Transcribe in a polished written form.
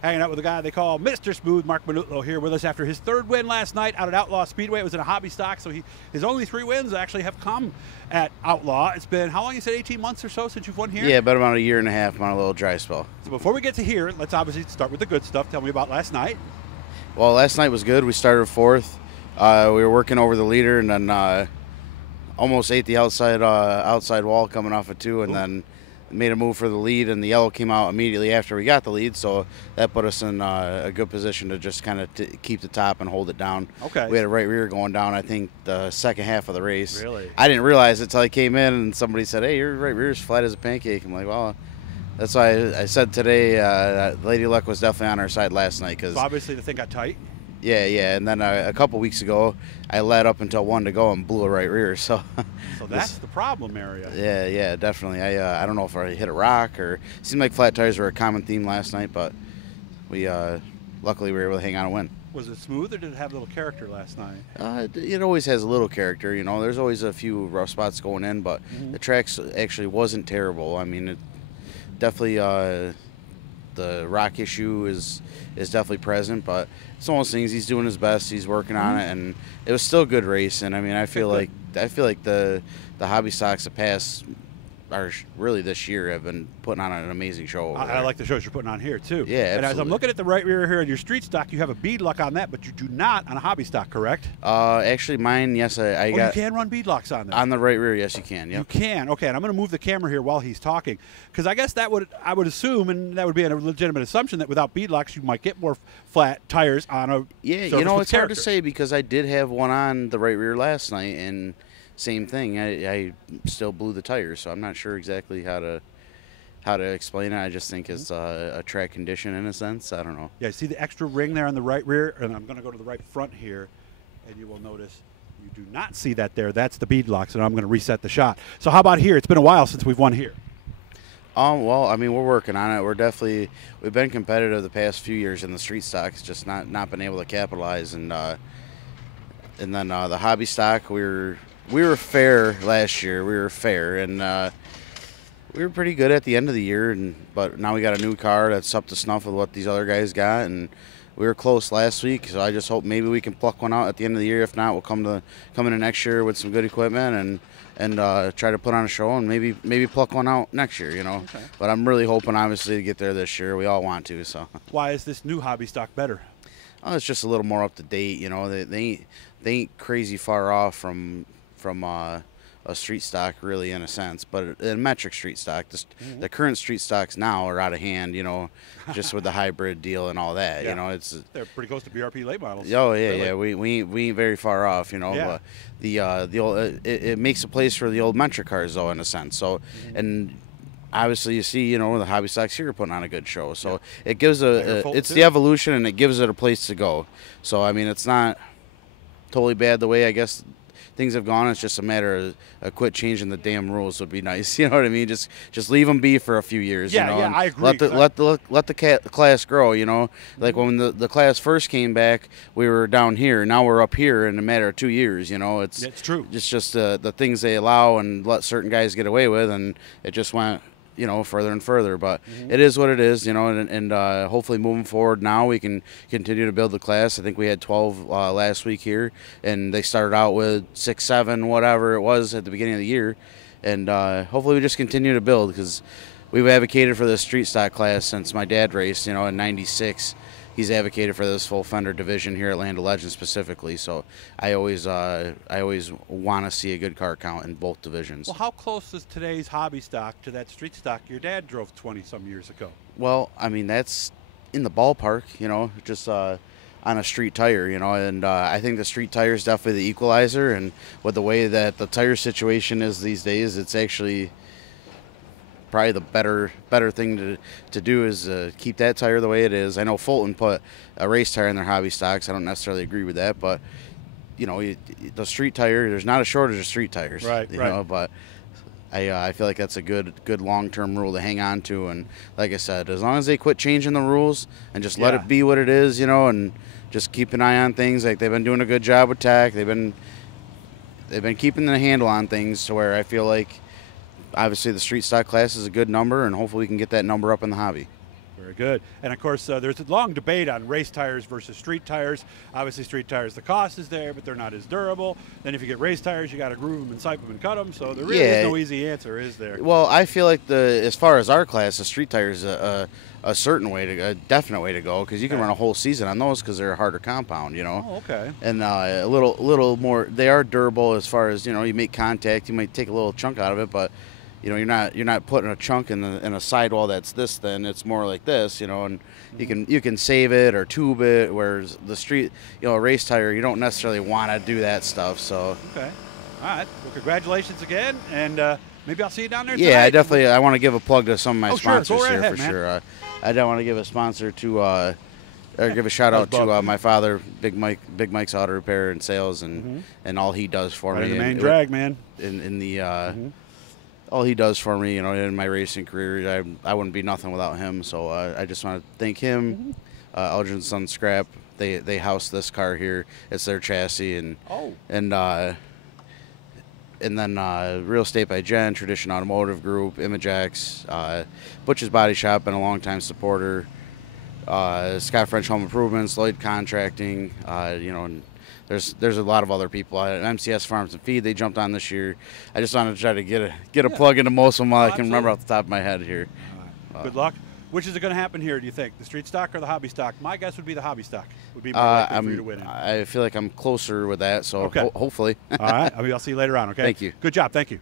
Hanging out with a guy they call Mr. Smooth, Marc Minutolo, here with us after his third win last night out at Outlaw Speedway. It was in a hobby stock, so his only 3 wins actually have come at Outlaw. It's been, how long you said, 18 months or so since you've won here? Yeah, about a year and a half. I'm on a little dry spell. So before we get to here, let's obviously start with the good stuff. Tell me about last night. Well, last night was good. We started 4th. We were working over the leader and then almost ate the outside wall coming off of 2, and then made a move for the lead, and the yellow came out immediately after we got the lead, so that put us in a good position to just kind of keep the top and hold it down. Okay. We had a right rear going down, I think, the second half of the race. Really? I didn't realize it until I came in and somebody said, hey, your right rear is flat as a pancake. I'm like, well, that's why I said today Lady Luck was definitely on our side last night. So obviously the thing got tight? Yeah, and then a couple weeks ago, I led up until 1 to go and blew a right rear. So that's the problem area. Yeah, definitely. I don't know if I hit a rock or it seemed like flat tires were a common theme last night, but we luckily we were able to hang on and win. Was it smooth, or did it have a little character last night? It always has a little character, you know. There's always a few rough spots going in, but the track actually wasn't terrible. I mean, it definitely the rock issue is definitely present, but it's one of those things. He's doing his best. He's working on it, and it was still a good race. And I mean, I feel like the hobby stocks that pass are really this year have been putting on an amazing show. I like the shows you're putting on here too. Yeah, absolutely. And as I'm looking at the right rear here in your street stock, you have a bead lock on that, but you do not on a hobby stock, correct? Actually, mine, yes, I got. You can run bead locks on that. On the right rear, yes, you can. Yep. You can. Okay, and I'm going to move the camera here while he's talking, because I guess I would assume, and that would be a legitimate assumption, that without bead locks you might get more flat tires on a. Yeah, you know, it's hard to say because I did have one on the right rear last night, and same thing. I still blew the tires, so I'm not sure exactly how to explain it. I just think it's a track condition in a sense. I don't know. Yeah, see the extra ring there on the right rear, and I'm going to go to the right front here, and you will notice you do not see that there. That's the bead locks, and I'm going to reset the shot. So how about here? It's been a while since we've won here. Well, I mean, we're working on it. We've been competitive the past few years in the street stocks, just not been able to capitalize. And then the hobby stock, we were fair last year. We were fair, and we were pretty good at the end of the year. But now we got a new car that's up to snuff with what these other guys got, and we were close last week. So I just hope maybe we can pluck one out at the end of the year. If not, we'll come into next year with some good equipment and try to put on a show and maybe pluck one out next year. You know. Okay. But I'm really hoping, obviously, to get there this year. We all want to. So. Why is this new hobby stock better? Oh, it's just a little more up to date. You know, they ain't crazy far off from a street stock, really, in a sense, but a metric street stock. The current street stocks now are out of hand, you know, just with the hybrid deal and all that. Yeah. You know, they're pretty close to BRP late models. Oh yeah, really. yeah. We ain't very far off, you know. Yeah. But the old it makes a place for the old metric cars, though, in a sense. So and. Obviously, you see, you know, the hobby stocks here are putting on a good show. So it gives it's the evolution, and it gives it a place to go. So I mean, it's not totally bad the way I guess things have gone. It's just a matter of quit changing the damn rules would be nice. You know what I mean? Just leave them be for a few years. Yeah, you know, yeah, and I agree. Let the class grow. You know, like when the class first came back, we were down here. Now we're up here in a matter of 2 years. You know, it's true. It's just the things they allow and let certain guys get away with, and it just went, you know, further and further. But it is what it is, you know, and hopefully moving forward now we can continue to build the class. I think we had 12 last week here, and they started out with 6, 7, whatever it was at the beginning of the year, and hopefully we just continue to build, because we've advocated for this street stock class since my dad raced, you know, in '96. He's advocated for this full fender division here at Land of Legends specifically. So I always want to see a good car count in both divisions. Well, how close is today's hobby stock to that street stock your dad drove 20-some years ago? Well, I mean, that's in the ballpark, you know, just on a street tire, you know, and I think the street tire is definitely the equalizer. And with the way that the tire situation is these days, it's actually probably the better thing to do is keep that tire the way it is. I know Fulton put a race tire in their hobby stocks. I don't necessarily agree with that, but you know, the street tire, there's not a shortage of street tires, right? You know, but I feel like that's a good long-term rule to hang on to. And like I said, as long as they quit changing the rules and just let it be what it is, you know, and just keep an eye on things. Like they've been doing a good job with TAC. They've been keeping the handle on things to where I feel like obviously the street stock class is a good number, and hopefully we can get that number up in the hobby. Very Very good. And of course, there's a long debate on race tires versus street tires. Obviously, street tires, the cost is there, but they're not as durable. Then if you get race tires, you got to groove them and sipe them and cut them. So there really is no easy answer, is there? Well, I feel like as far as our class, the street tires a definite way to go, because you can run a whole season on those because they're a harder compound, you know. Oh, okay. And a little more. They are durable as far as, you know, you make contact, you might take a little chunk out of it, but you know, you're not putting a chunk in a sidewall that's this thin. It's more like this, you know, and you can save it or tube it. Whereas the street, you know, a race tire, you don't necessarily want to do that stuff. So okay, all right. Well, congratulations again, and maybe I'll see you down there tonight. Yeah, I want to give a plug to some of my sponsors sure. here Ahead, for man. sure. I don't want to give a sponsor to. Or give a shout out to my father, Big Mike's Auto Repair and Sales, and all he does for me. In the main drag, man. In the all he does for me, you know, in my racing career, I wouldn't be nothing without him. So I just want to thank him. Eldridge & Son Scrap, they house this car here. It's their chassis, and then Real Estate by Jen, Tradition Automotive Group, Imagex, Butch's Body Shop, been a longtime supporter. Scott French Home Improvements, Lloyd Contracting, you know, and there's a lot of other people. MCS Farms and Feed, they jumped on this year. I just wanted to try to get a plug into most of them while I can remember off the top of my head here. Good luck. Which is it going to happen here, do you think? The street stock or the hobby stock? My guess would be the hobby stock. Would be more likely for you to win in. I feel like I'm closer with that, so hopefully. All right. I'll see you later on, okay? Thank you. Good job. Thank you.